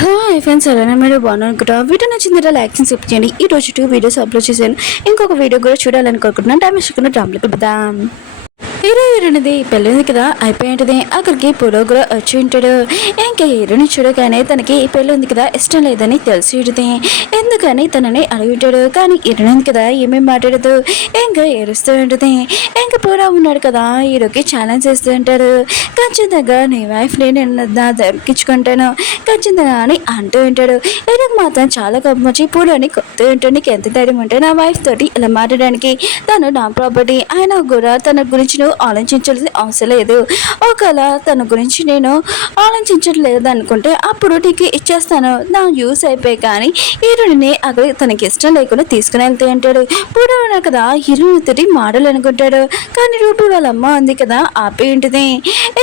Hello friends, ఎలా మీరు బాగున్నాను. వీడియో నచ్చింది లైక్ చేసి సబ్స్క్రైబ్ చేయండి. ఈ రోజు 2 వీడియోస్ అప్లోడ్ చేశాను. ఇంకొక వీడియో కూడా చూడాలనుకుంటున్నాను. టైం వేసుకున్న డ్రామాలకు పెడదాం. హీరోయిన్ది పెళ్ళి ఉంది కదా, అయిపోయింటది. అక్కడికి పురోగురు వచ్చి ఉంటాడు. ఇంకా హీరోని చూడగానే తనకి పెళ్ళి ఉంది కదా ఇష్టం లేదని తెలిసి ఉంటుంది. ఎందుకని తనని అడుగుంటాడు. కానీ హీరోయిన్ ఉంది కదా ఏమేమి మాట్లాడదు. ఇంకా ఏడుస్తూ ఉంటుంది. ఇంకా పూరా ఉన్నాడు కదా, హీరోకి ఛాలెంజ్ చేస్తూ ఉంటాడు. ఖచ్చితంగా నీ వైఫ్ని నేను దొరికించుకుంటాను ఖచ్చితంగా అని అంటూ ఉంటాడు. హీరోకి మాత్రం చాలా కోపం వచ్చి పూలని కొడుతూ ఉంటాడు. నీకు ఎంత ధైర్యం ఉంటే నా వైఫ్ తోటి ఇలా మాట్లాడడానికి? తను నా ప్రాపర్టీ, ఆయన కూడా తన గురించి ఆలోచించాల్సిన అవసరం లేదు. ఒకవేళ తన గురించి నేను ఆలోచించట్లేదు అనుకుంటే అప్పుడు నీకు ఇచ్చేస్తాను, నా యూస్ అయిపోయి. కానీ హీరోని అక్కడ తనకి ఇష్టం లేకుండా తీసుకుని వెళ్తే అంటాడు. పూర్వ కదా హీరోని మాడలు అనుకుంటాడు. కానీ రూపీ వాళ్ళ అమ్మ ఉంది కదా ఆపేంటిది.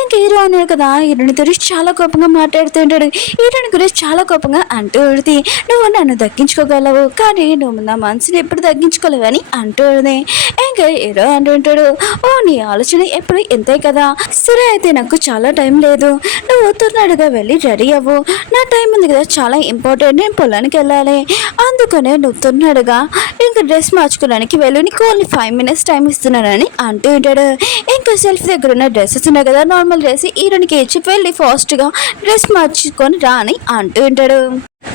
ఇంకా హీరో అన్నాడు కదా, హీరోనితో చాలా కోపంగా మాట్లాడుతుంటాడు. హీరోని గురించి చాలా కోపంగా అంటూ ఉంటుంది. నువ్వు నన్ను దక్కించుకోగలవు కానీ నువ్వు నా మనసుని ఎప్పుడు తగ్గించుకోలేవు అని అంటూ ఉంటుంది. ఇంకా హీరో అంటుంటాడు, ఓ నీ ఆలోచన ఎప్పుడు ఎంతే కదా, సరే అయితే నాకు చాలా టైం లేదు, నువ్వు తున్నాడుగా వెళ్ళి రెడీ అవ్వు, నా టైం ఉంది కదా చాలా ఇంపార్టెంట్, నేను పొలానికి వెళ్ళాలి, అందుకనే నువ్వు తున్నాడుగా ఇంకా డ్రెస్ మార్చుకోవడానికి వెళ్ళు, నీకు ఓన్లీ 5 minutes టైం ఇస్తున్నానని అంటూ ఉంటాడు. ఇంకా సెల్ఫ్ దగ్గర ఉన్న డ్రెస్సెస్ ఉన్నాయి కదా నార్మల్ డ్రెస్, హీరోనికి ఇచ్చి వెళ్ళి ఫాస్ట్గా డ్రెస్ మార్చుకొని రా అని అంటూ ఉంటాడు.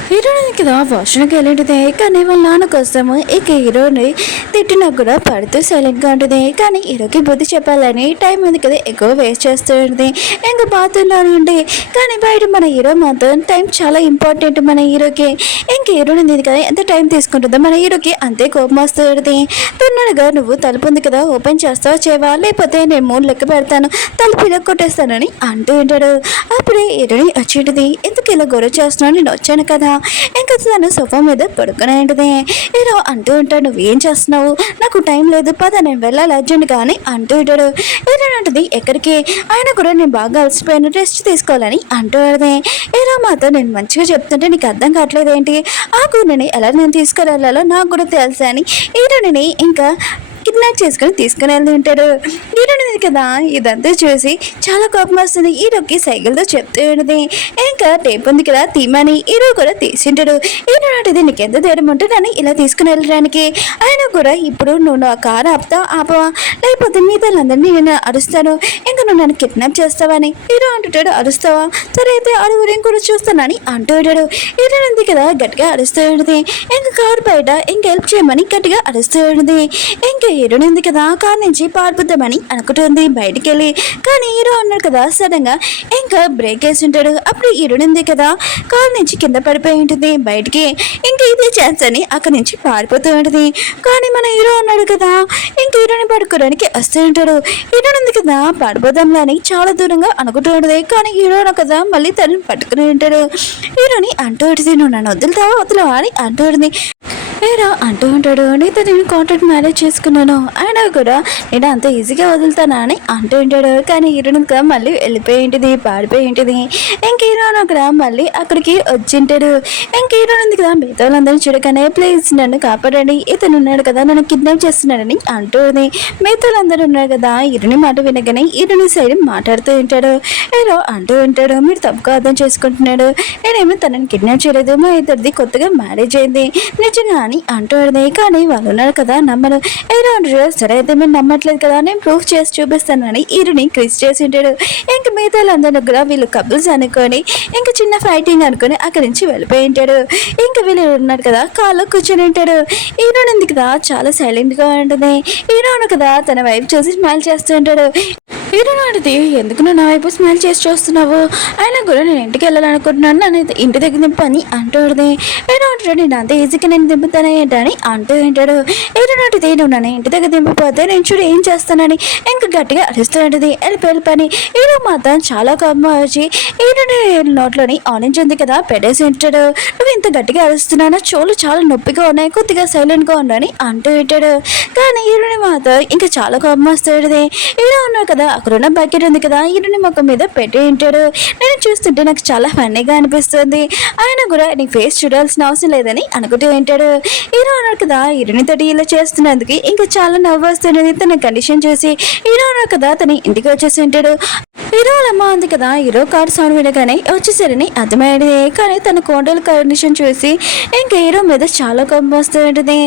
హీరోయిన్ కదా వాష్రూమ్కి వెళ్ళింటుంది. కానీ వాళ్ళ నాన్న కోసము ఇక హీరోని తిట్టినా కూడా పడుతూ సైలెంట్గా ఉంటుంది. కానీ హీరోకి బుద్ధి చెప్పాలని టైం ఉంది కదా ఎక్కువ వేస్ట్ చేస్తూ ఉంటుంది. ఇంకా బాత్రూంలో ఉండి కానీ బయట మన హీరో మాత్రం టైం చాలా ఇంపార్టెంట్ మన హీరోకి. ఇంక హీరోయిన్ ఉంది కదా ఎంత టైం తీసుకుంటుందో మన హీరోకి అంతే కోపం వస్తూ ఉంటుంది. తొన్నడుగా నువ్వు తలుపు ఉంది కదా ఓపెన్ చేస్తావా చేయవా, లేకపోతే నేను 3 లెక్క పెడతాను, తలుపు ఇలా కొట్టేస్తానని అంటూ ఉంటాడు. అప్పుడే హీరోయిన్ వచ్చేటిది, ఎందుకు ఇలా గొడవ చేస్తున్నావు, నేను వచ్చాను కదా. ఇంకా తను సోఫా మీద పడుకునే ఉంటుంది. హీరో అంటూ ఉంటాడు, నువ్వేం చేస్తున్నావు, నాకు టైం లేదు పద నేను వెళ్ళాలి అర్జెంట్ కానీ అంటూ ఉంటాడు. హీరో అంటుంది, ఎక్కడికి? ఆయన కూడా నేను బాగా అలసిపోయాను రెస్ట్ తీసుకోవాలని అంటూ ఉంటుంది. హీరో మాత్రం నేను మంచిగా చెప్తుంటే నీకు అర్థం కావట్లేదు ఏంటి, ఆ కూరని ఎలా నేను తీసుకువెళ్ళాలో నాకు కూడా తెలుసు అని హీరోని ఇంకా కిడ్నాప్ చేసుకుని తీసుకుని వెళ్తూ ఉంటాడు. హీరోని కదా ఇదంతా చూసి చాలా కోపం వస్తుంది. హీరోకి సైకిల్తో చెప్తూ ఉంటుంది. ఇంకా టేప్ ఉంది కదా తీమని హీరో కూడా తీసింటాడు. హీరో అంటే నీకు ఎంత ధైర్యం ఉంటే నన్ను ఇలా తీసుకుని వెళ్ళడానికి, ఆయన కూడా ఇప్పుడు నువ్వు నా కారు ఆపవా లేకపోతే మిగతాలందరినీ నేను అరుస్తాను, ఇంకా నువ్వు నన్ను కిడ్నాప్ చేస్తావని హీరో అంటుంటాడు. అరుస్తావా, సరే అయితే అడుగురేం కూడా చూస్తానని అంటూ ఉంటాడు. హీరో ఉంది కదా గట్టిగా అరుస్తూ ఉంటుంది. ఇంకా కారు బయట ఇంకా హెల్ప్ చేయమని గట్టిగా అరుస్తూ ఉంటుంది. ఇంకా హీరోని ఉంది కదా కార్ నుంచి పారిపోద్దామని అనుకుంటుంది బయటికి వెళ్ళి. కానీ హీరో అన్నాడు కదా సడన్ గా ఇంకా బ్రేక్ వేసి ఉంటాడు. అప్పుడు హీరోని ఉంది కదా కార్ నుంచి కింద పడిపోయి ఉంటుంది బయటికి. ఇంకా ఇదే ఛాన్స్ అని అక్కడి నుంచి పారిపోతూ ఉంటుంది. కానీ మన హీరో అన్నాడు కదా ఇంకా హీరోని పడుకోవడానికి వస్తూ ఉంటాడు. హీరోని ఉంది కదా పడిపోదాంలా అని చాలా దూరంగా అనుకుంటూ ఉంటుంది. కానీ హీరోను కదా మళ్ళీ తనని పట్టుకుని ఉంటాడు. హీరోని అంటూ ఉంటుంది, నువ్వు నన్ను వదులుతావా వదలవా అని అంటూ ఉంటుంది. హీరో అంటూ ఉంటాడు, నీతో నేను కాంట్రాక్ట్ మ్యారేజ్ చేసుకున్నాను, అయినా కూడా నేను అంత ఈజీగా వదులుతానా అని అంటూ ఉంటాడు. కానీ హీరోని మళ్ళీ వెళ్ళిపోయి ఉంటుంది పాడిపోయి ఉంటుంది. ఇంక హీరోని అక్కడ మళ్ళీ అక్కడికి వచ్చింటాడు. ఇంక హీరోని ఉంది కదా మిగతా వాళ్ళందరినీ చూడగానే ప్లీజ్ నన్ను కాపాడండి, ఇతను ఉన్నాడు కదా నన్ను కిడ్నాప్ చేస్తున్నాడని అంటుంది. మిగతా వాళ్ళందరూ ఉన్నారు కదా హీరోని మాట వినగానే హీరోని సైడ్ మాట్లాడుతూ ఉంటాడు. హీరో అంటూ ఉంటాడు, మీరు తప్పుగా అర్థం చేసుకుంటున్నాడు, నేనేమో తనని కిడ్నాప్ చేయలేదు, మా ఇద్దరిది కొత్తగా మ్యారేజ్ అయింది నిజంగా అని అంటుంది. కానీ వాళ్ళు ఉన్నారు కదా నమ్మరు. హీరో అంటారు, సరే అయితే మీరు నమ్మట్లేదు కదా నేను ప్రూఫ్ చేసి చూపిస్తానని హీరోని క్రిస్ చేసి ఉంటాడు. ఇంక మిగతా వాళ్ళందరూ కూడా వీళ్ళు కపుల్స్ అనుకొని ఇంకా చిన్న ఫైటింగ్ అనుకొని అక్కడి నుంచి వెళ్ళిపోయి ఉంటాడు. ఇంకా వీళ్ళు ఉన్నారు కదా కాళ్ళు కూర్చొని ఉంటాడు. హీరోని ఉంది కదా చాలా సైలెంట్గా ఉంటుంది. హీరోను కదా తన వైపు చూసి స్మైల్ చేస్తూ ఉంటాడు. హీరోని అడిగితే ఎందుకు నువ్వు నా వైపు స్మైల్ చేసి చూస్తున్నావు, అయినా కూడా నేను ఇంటికి వెళ్ళాలనుకుంటున్నాను, నన్ను ఇంటి దగ్గర దింపని అంటూ ఉంటుంది. హీరో అంటాడు, నేను అంత ఈజీగా నేను దింపుతానే ఏంటని అంటూ ఉంటాడు. హీరోని అడిగితే నువ్వు నన్ను ఇంటి దగ్గర దింపిపోతే నేను చూడు ఏం చేస్తానని ఇంకా గట్టిగా అరుస్తూ ఉంటుంది. వెళ్ళిపోయి హీరో మాత్రం చాలా కోపం వచ్చి హీరోని నోట్లోని ఆరెంజ్ ఉంది కదా పెట్టేసి ఉంటాడు. నువ్వు ఇంత గట్టిగా అరుస్తున్నానో చోలు చాలా నొప్పిగా ఉన్నాయి, కొద్దిగా సైలెంట్గా ఉండని అంటూ ఉంటాడు. కానీ హీరోని మాత్రం ఇంకా చాలా కోపం వస్తుంది. హీరో ఉన్నాడు కదా అక్కడున్న బకెట్ ఉంది కదా హీరోని మొక్క మీద పెట్టి ఉంటాడు. నేను చూస్తుంటే నాకు చాలా ఫన్నీగా అనిపిస్తుంది, ఆయన కూడా నీ ఫేస్ చూడాల్సిన అవసరం లేదని అనుకుంటూ ఉంటాడు. హీరో అన్నాడు కదా హీరోని తోటి ఇలా చేస్తున్నందుకు ఇంకా చాలా నవ్వు వస్తున్నది తన కండిషన్ చూసి. హీరో అన్నాడు కదా తన ఇంటికి వచ్చేసి ఉంటాడు. హీరో వాళ్ళమ్మ ఉంది కదా, హీరో కార్ సౌండ్ వినగానే వచ్చేసరిని అర్థమైంది. కానీ తన కోడలు కండిషన్ చూసి ఇంకా హీరో మీద చాలా కోపం వస్తూ ఉంటుంది.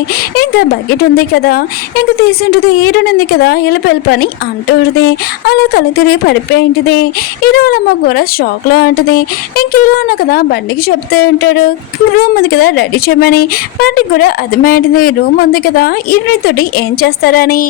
ఇంకా బకెట్ ఉంది కదా, ఇంకా తీసుంటుంది. హీరోని ఉంది కదా, వెళ్ళిపని అంటూ ఉంటుంది. అలా కళ్ళు తిరిగి పడిపోయి ఉంటుంది. హీరో వాళ్ళమ్మ కూడా షాక్లో ఉంటుంది. ఇంక హీరో ఉన్న కదా బండికి చెప్తూ ఉంటాడు, రూమ్ ఉంది కదా రెడీ చేయమని. బండికి కూడా అర్థమైంటుంది రూమ్ ఉంది కదా, హీరోతోటి ఏం చేస్తారని.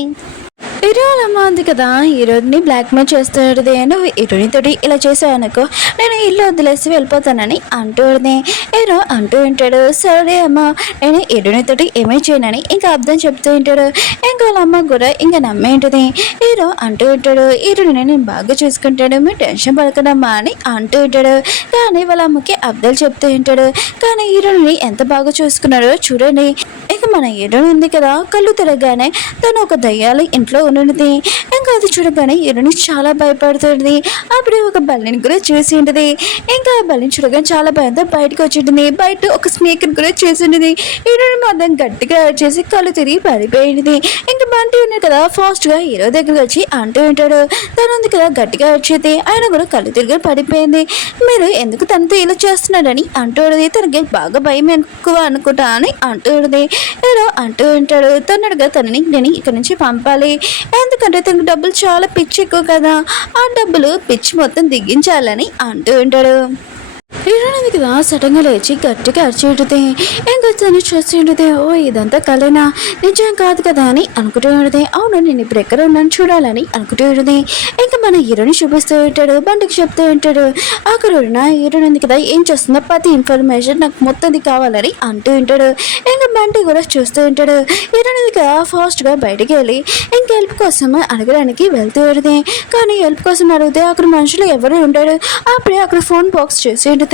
హీరో అమ్మ ఉంది కదా, హీరోని బ్లాక్మెయిల్ చేస్తుంది. నువ్వు హీరోనితోటి ఇలా చేసావు అనుకో, నేను ఇల్లు వదిలేసి వెళ్ళిపోతానని అంటుంది. హీరో అంటూ ఉంటాడు, సరే అమ్మ నేను హీరోనితోటి ఏమీ చేయనని ఇంకా అర్థం చెప్తూ ఉంటాడు. ఇంకా వాళ్ళ అమ్మ కూడా ఇంకా నమ్మేంటిది. హీరో అంటూ ఉంటాడు, హీరోని నేను బాగా చూసుకుంటాడు, మీరు టెన్షన్ పడకనమ్మా అని అంటూ ఉంటాడు. కానీ వాళ్ళ అమ్మకి అబ్దాలు చెప్తూ ఉంటాడు. కానీ హీరోని ఎంత బాగా చూసుకున్నాడో చూడండి. ఇక మన హీరోని ఉంది కదా, కళ్ళు తిరగగానే తను ఒక దయ్యాలు ఇంట్లో ఉన్నది. ఇంకా అది చూడగానే హీరోని చాలా భయపడుతుంది. అప్పుడు ఒక బల్లిని కూడా చూసి ఉంటుంది. ఇంకా ఆ బల్లిని చూడగానే చాలా భయంతో బయటకు వచ్చి ఉంటుంది. బయట ఒక స్నేక్ని కూడా చూసి ఉంటుంది. హీరోని మాత్రం గట్టిగా చేసి కళ్ళు తిరిగి పడిపోయింది. ఇంకా బంటి ఉన్నాయి కదా, ఫాస్ట్గా హీరో దగ్గరికి వచ్చి అంటూ ఉంటాడు. తను ఉంది కదా గట్టిగా వచ్చేది, ఆయన కూడా కళ్ళు తిరిగి పడిపోయింది. మీరు ఎందుకు తనతో ఇలా చేస్తున్నాడని అంటూడది. తనకి బాగా భయం ఎక్కువ అనుకుంటా అని అంటూడది. హీరో అంటూ ఉంటాడు, తన్నడుగా తనని నేను ఇక్కడ నుంచి పంపాలి, ఎందుకంటే తనకు డబ్బులు చాలా పిచ్చి ఎక్కువ కదా, ఆ డబ్బులు పిచ్చి మొత్తం దిగ్గించాలని అంటూ ఉంటాడు. హీరోయిన్ కదా సడన్గా లేచి గట్టిగా అరిచి ఉంటుంది. ఇంకా తను చూసి ఉంటుంది, ఓ ఇదంతా కలేనా, నిజం కాదు కదా అని అనుకుంటూ ఉంటుంది. అవును నేను ఇప్పుడు ఎక్కడ ఉన్నాను చూడాలని అనుకుంటూ ఉంటుంది. ఇంకా మన హీరోని చూపిస్తూ ఉంటాడు, బండికి చెప్తూ ఉంటాడు. అక్కడ ఉన్న హీరోయిన్ ఉంది కదా, ఏం చేస్తుందో ప్రతి ఇన్ఫర్మేషన్ నాకు మొత్తంది కావాలని అంటూ ఉంటాడు. ఇంకా బండి కూడా చూస్తూ ఉంటాడు. హీరోయిన్ కదా ఫాస్ట్గా బయటికి వెళ్ళి ఇంకా హెల్ప్ కోసం అడగడానికి వెళ్తూ ఉంటుంది. కానీ హెల్ప్ కోసం అడిగితే అక్కడ మనుషులు ఎవరు ఉంటాడు. అప్పుడే అక్కడ ఫోన్ బాక్స్ చేసి ఉంటుంది.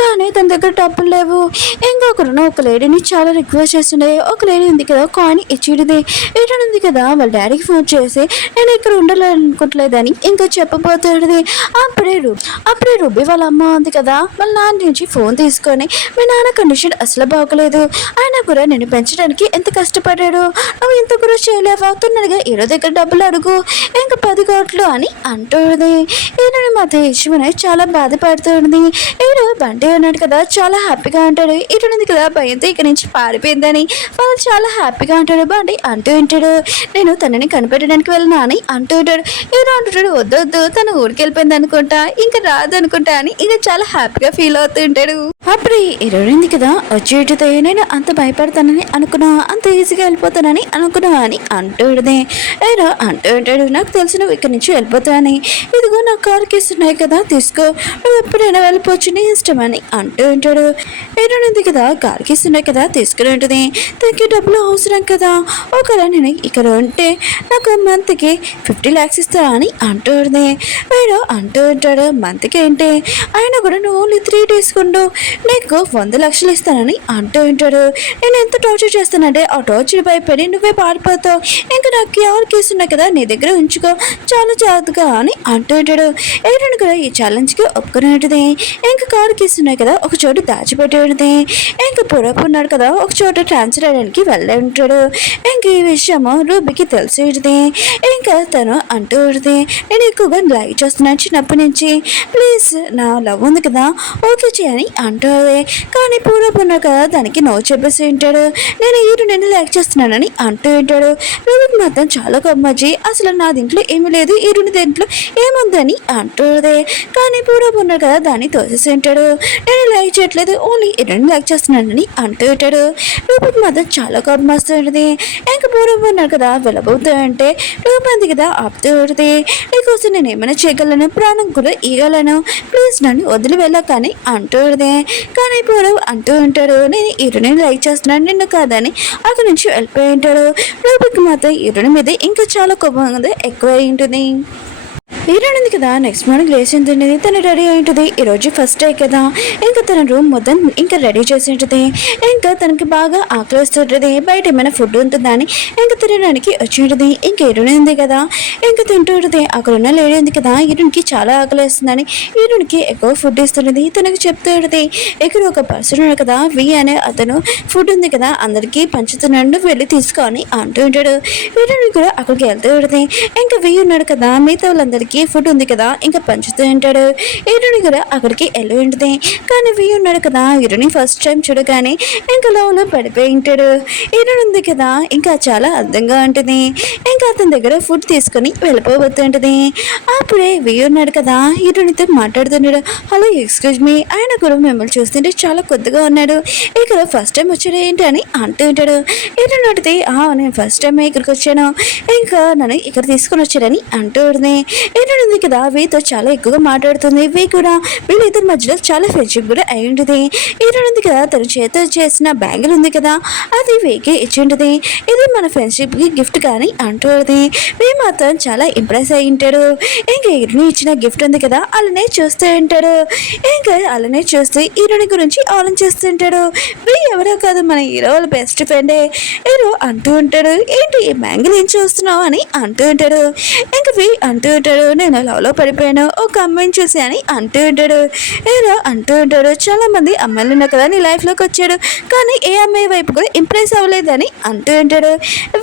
కానీ తన దగ్గర డబ్బులు లేవు. ఇంకొకరున్న ఒక లేడీని చాలా రిక్వెస్ట్ చేస్తుండే. ఒక లేడీ ఉంది కదా కాయిన్ ఇచ్చిడిది. ఏటో ఉంది కదా వాళ్ళ డాడీకి ఫోన్ చేసి నేను ఇక్కడ ఉండాలనుకోవట్లేదని ఇంకా చెప్పబోతుంది. అప్పుడే రూబీ వాళ్ళ అమ్మ ఉంది కదా, వాళ్ళ నాన్న నుంచి ఫోన్ తీసుకొని మీ నాన్న కండిషన్ అసలు బాగోలేదు, ఆయన కూడా నేను పెంచడానికి ఎంత కష్టపడ్డాడు, నువ్వు ఇంత కూడా చేయలేవా, తొందరగా హీరో దగ్గర డబ్బులు అడుగు, ఇంకా 10 కోట్లు అని అంటుంది. హీరోని మధ్య ఇష్టమని చాలా బాధపడుతుంది. హీరో బండి ఉన్నాడు కదా చాలా హ్యాపీగా ఉంటాడు. ఇటు ఉంది కదా భయంతో ఇక్కడి నుంచి పారిపోయిందని వాళ్ళు చాలా హ్యాపీగా ఉంటాడు. బండి అంటూ ఉంటాడు, నేను తనని కనిపెట్టడానికి వెళ్ళినా అని అంటూ ఉంటాడు. హీరో అంటుంటాడు, వద్దు తను ఊరికి వెళ్ళిపోయింది అనుకుంటా, ఇంకా రాదు అనుకుంటా అని ఇంకా చాలా హ్యాపీగా ఫీల్ అవుతూ ఉంటాడు. అప్పుడు హీరో ఉంది కదా వచ్చేటితో నేను అంత భయపడతానని అనుకున్నా, అంత ఈజీగా వెళ్ళిపోతానని అనుకున్నా అని అంటూ ఉంటుంది. హీరో అంటూ ఉంటాడు, నాకు తెలిసి నువ్వు ఇక్కడి నుంచి వెళ్ళిపోతావని, ఇదిగో నా కారు కేసున్నాయి కదా తీసుకో, నువ్వు ఎప్పుడైనా వెళ్ళిపోవచ్చు నీ ఇష్టం అని అంటూ ఉంటాడు. హీరో ఉంది కదా కారు కేసున్నాయి కదా తీసుకుని ఉంటుంది. తనకి డబ్బులు అవసరం కదా, ఒకవేళ నేను ఇక్కడ ఉంటే నాకు మంత్కి 50 lakhs ఇస్తా అని అంటూ ఉంటుంది. హీరో అంటూ ఉంటాడు, మంత్కి ఏంటి, ఆయన కూడా నువ్వు ఓన్లీ 3 days కొండు, నీకు 100 లక్షలు ఇస్తానని అంటూ ఉంటాడు. నేను ఎంత టార్చర్ చేస్తానంటే ఆ టార్చర్ భయపడి నువ్వే పారిపోతావు, ఇంకా నాకు ఎవరు కేసు ఉన్నాయి కదా నీ దగ్గర ఉంచుకో చాలా జాగ్రత్తగా అని అంటూ ఉంటాడు. హీరోని కూడా ఈ ఛాలెంజ్కి ఒప్పుకుని ఉంటుంది. ఇంకా కారు కేసు ఉన్నాయి కదా ఒక చోటు దాచిపెట్టి ఉంటుంది. ఇంకా పురపు ఉన్నాడు కదా ఒక చోట ట్రాన్స్ఫర్ అయ్యడానికి వెళ్ళి ఉంటాడు. ఇంక ఈ విషయము రూబీకి తెలిసి ఉంటుంది. ఇంకా తను అంటూ ఉంటుంది, నేను ఎక్కువగా లైక్ చేస్తున్నాను చిన్నప్పటి నుంచి, ప్లీజ్ నా లవ్ ఉంది కదా ఓకే చేయని అంటుంది. కానీ పూర్వపు ఉన్నాడు కదా దానికి నో చెప్పేసి ఉంటాడు. నేను నేను లైక్ చేస్తున్నానని అంటూ ఉంటాడు. రూబీకి మాత్రం చాలా గమ్మచ్చి అసలు నా దీంట్లో ఏమీ లేదు హీరోని దీంట్లో ఏముందని అంటుంది. కానీ పూర్వపు ఉన్నాడు కదా దాన్ని తోసేసి ఉంటాడు. నేను లైక్ చేయట్లేదు ఓన్లీ హీరోని లైక్ చేస్తున్నానని అంటూ ఉంటాడు. రూబీకి మాత్రం చాలా కోపం వస్తుంది. ఇంకా పూర్వపు ఉన్నాడు కదా వెళ్ళబోతూ అంటే రూపీ ఉంది కదా ఆపుతూ ఉంటుంది. నీకోసం నేను ఏమైనా చేయగలను, ప్రాణం కూడా ఇవ్వగలను, ప్లీజ్ నన్ను వదిలి వెళ్ళకని అంటూ ఉంటుంది. కానీ పూర్వం అంటూ ఉంటాడు, నేను హీరోని లైక్ చేస్తున్నాను నిన్ను కాదని అక్కడి నుంచి వెళ్ళిపోయి ఉంటాడు. రూపీకి మాత్రం హీరోని మీద ఇంకా చాలా కోపం ఎక్కువ ఉంటుంది. హీరోయిన్ ఉంది కదా నెక్స్ట్ మార్నింగ్ లేచి ఉంటుంది. తను రెడీ అయి ఉంటుంది. ఈరోజు ఫస్ట్ డే కదా, ఇంకా తన రూమ్ మొత్తం ఇంకా రెడీ చేసి ఉంటుంది. ఇంకా తనకి బాగా ఆకలిస్తుంటుంది. బయట ఏమైనా ఫుడ్ ఉంటుందా అని ఇంకా తినడానికి వచ్చి ఉంటుంది. ఇంకా హీరోయిన్ ఉంది కదా ఇంకా తింటూ ఉంటుంది. అక్కడ ఉన్న లేడీ ఉంది కదా హీరోయిన్కి చాలా ఆకలిస్తుందని హీరోయిన్కి ఎక్కువ ఫుడ్ ఇస్తుంది. తనకి చెప్తూ ఉంటుంది, ఇక్కడ ఒక పర్సన్ ఉన్నాడు కదా వి అనే అతను ఫుడ్ ఉంది కదా అందరికీ పంచుతున్నాడు వెళ్ళి తీసుకొని అంటూ ఉంటాడు. హీరోయిన్ కూడా అక్కడికి వెళ్తూ ఉంటుంది. ఇంకా వి ఉన్నాడు కదా మిగతా వాళ్ళందరికీ ఫుడ్ ఉంది కదా ఇంకా పంచుతూ ఉంటాడు. హీరోని కూడా అక్కడికి వెళ్ళి ఉంటుంది. కానీ వీ ఉన్నాడు కదా హీరోని ఫస్ట్ టైం చూడగానే ఇంకా లోలో పడిపోయి ఉంటాడు. హీరోని ఉంది కదా ఇంకా చాలా అందంగా ఉంటుంది. ఇంకా అతని దగ్గర ఫుడ్ తీసుకొని వెళ్ళిపోబోతుంటది. అప్పుడే వీ ఉన్నాడు కదా హీరోనితో మాట్లాడుతున్నాడు. హలో ఎక్స్క్యూజ్ మీ, ఆయన కూడా మిమ్మల్ని చూస్తుంటే చాలా కొద్దిగా ఉన్నాడు, ఇక్కడ ఫస్ట్ టైం వచ్చాడు ఏంటి అని అంటూ ఉంటాడు. హీరోని అడిగితే నేను ఫస్ట్ టైం ఇక్కడికి వచ్చాను, ఇంకా నన్ను ఇక్కడ తీసుకొని వచ్చారని అంటూ ఉంటుంది. హీరోని ఉంది కదా వీతో చాలా ఎక్కువగా మాట్లాడుతుంది. వీ కూడా వీళ్ళిద్దరి మధ్యలో చాలా ఫ్రెండ్షిప్ కూడా అయి ఉంటుంది. హీరోని ఉంది కదా తన చేత చేసిన బ్యాంగిల్ ఉంది కదా అది వీకే ఇచ్చి ఉంటుంది. ఇది మన ఫ్రెండ్షిప్కి గిఫ్ట్ కానీ అంటూ ఉంటుంది. వీ మాత్రం చాలా ఇంప్రెస్ అయి ఉంటాడు. ఇంకా హీరోని ఇచ్చిన గిఫ్ట్ ఉంది కదా అలానే చూస్తూ ఉంటాడు. ఇంకా అలానే చూస్తూ హీరోని గురించి ఆలోచిస్తుంటాడు. వీ ఎవరో కాదు మన హీరో వాళ్ళ బెస్ట్ ఫ్రెండే. హీరో అంటూ ఉంటాడు ఏంటి ఈ బ్యాంగిల్ ఏం చూస్తున్నావు అని అంటూ ఉంటాడు. ఇంకా వీ అంటూ ఉంటాడు నేను లవ్లో పడిపోయాను ఒక అమ్మాయిని చూసి అని అంటూ ఉంటాడు. హీరో అంటూ ఉంటాడు చాలా మంది అమ్మాయిలు ఉన్నారు కదా నీ లైఫ్లోకి వచ్చాడు కానీ ఏ అమ్మాయి వైపు కూడా ఇంప్రెస్ అవ్వలేదని అంటూ ఉంటాడు.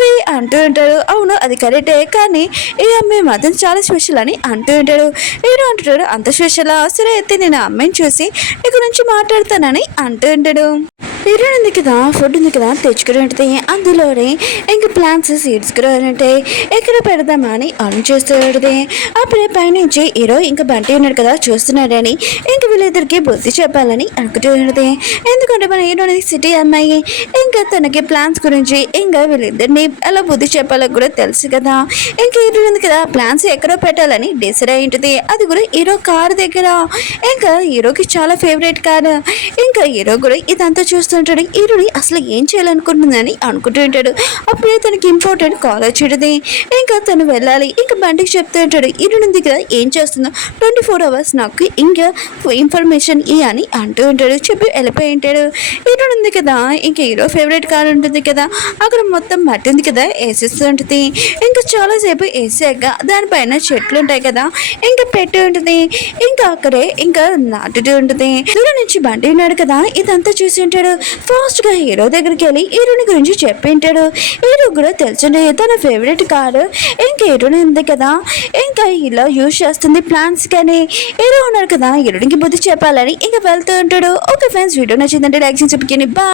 వీ అంటూ ఉంటాడు అవును అది కరెక్టే కానీ ఏ అమ్మాయి మాత్రం చాలా స్పెషల్ అని అంటూ ఉంటాడు. హీరో అంటుంటాడు అంత స్పెషలా, సరే అయితే నేను ఆ అమ్మాయిని చూసి నీ గురించి మాట్లాడతానని అంటూ ఉంటాడు. హీరోయిన్ ఉంది కదా ఫుడ్ ఉంది కదా తెచ్చుకుని ఉంటుంది. అందులోనే ఇంక ప్లాంట్స్ సీడ్స్ కూడా ఉంటాయి. ఎక్కడ పెడదామా అని ఆలోచిస్తూ ఉంటుంది. అప్పుడే పైనుంచి హీరో ఇంకా బంటి ఉన్నాడు కదా చూస్తున్నాడని ఇంక వీళ్ళిద్దరికి బుద్ధి చెప్పాలని అనుకుంటూ ఉంటుంది. ఎందుకంటే మన హీరోని సిటీ అమ్మాయి ఇంకా తనకి ప్లాన్స్ గురించి ఇంకా వీళ్ళిద్దరిని అలా బుద్ధి చెప్పాలో కూడా తెలుసు కదా. ఇంకా హీరో ఉంది కదా ప్లాన్స్ ఎక్కడో పెట్టాలని డిసైడ్ అయి ఉంటుంది. అది కూడా హీరో కార్ దగ్గర. ఇంకా హీరోకి చాలా ఫేవరెట్ కార్. ఇంకా హీరో కూడా ఇదంతా చూస్తుంటాడు. హీరోని అసలు ఏం చేయాలనుకుంటుందని అనుకుంటూ ఉంటాడు. అప్పుడే తనకి ఇంపార్టెంట్ కాల్ వచ్చేది. ఇంకా తను వెళ్ళాలి. ఇంకా బండికి చెప్తూ ఉంటాడు హీరోని ఉంది కదా ఏం చేస్తుందో 24 hours నాకు ఇంకా ఇన్ఫర్మేషన్ అని అంటూ ఉంటాడు. చెప్పి వెళ్ళిపోయి ఉంటాడు. హీరోని ఉంది కదా ఇంకా హీరో ఫేవరెట్ కార్ ఉంటుంది కదా అక్కడ మొత్తం మట్టి ఉంది కదా వేసేస్తూ ఉంటుంది. ఇంకా చాలాసేపు వేసాక దానిపైన చెట్లు ఉంటాయి కదా ఇంకా పెట్టి ఉంటుంది. ఇంకా అక్కడే ఇంకా నాటుతూ ఉంటుంది. దూరం నుంచి బండి ఉన్నాడు కదా ఇదంతా చూసి ఉంటాడు. ఫాస్ట్ గా హీరో దగ్గరికి వెళ్ళి హీరోని గురించి చెప్పింటాడు. హీరో కూడా తెలుసుండే తన ఫేవరెట్ కారు ఇంకా హీరోని ఉంది కదా ఇంకా ఇలా యూజ్ చేస్తుంది ప్లాన్స్ కానీ హీరో ఉన్నారు కదా హీరోనికి బుద్ధి చెప్పాలని ఇంకా వెళ్తూ ఉంటాడు. ఓకే ఫ్రెండ్స్ వీడియో నచ్చిందంటే లైక్ చేసి చెప్పండి. బా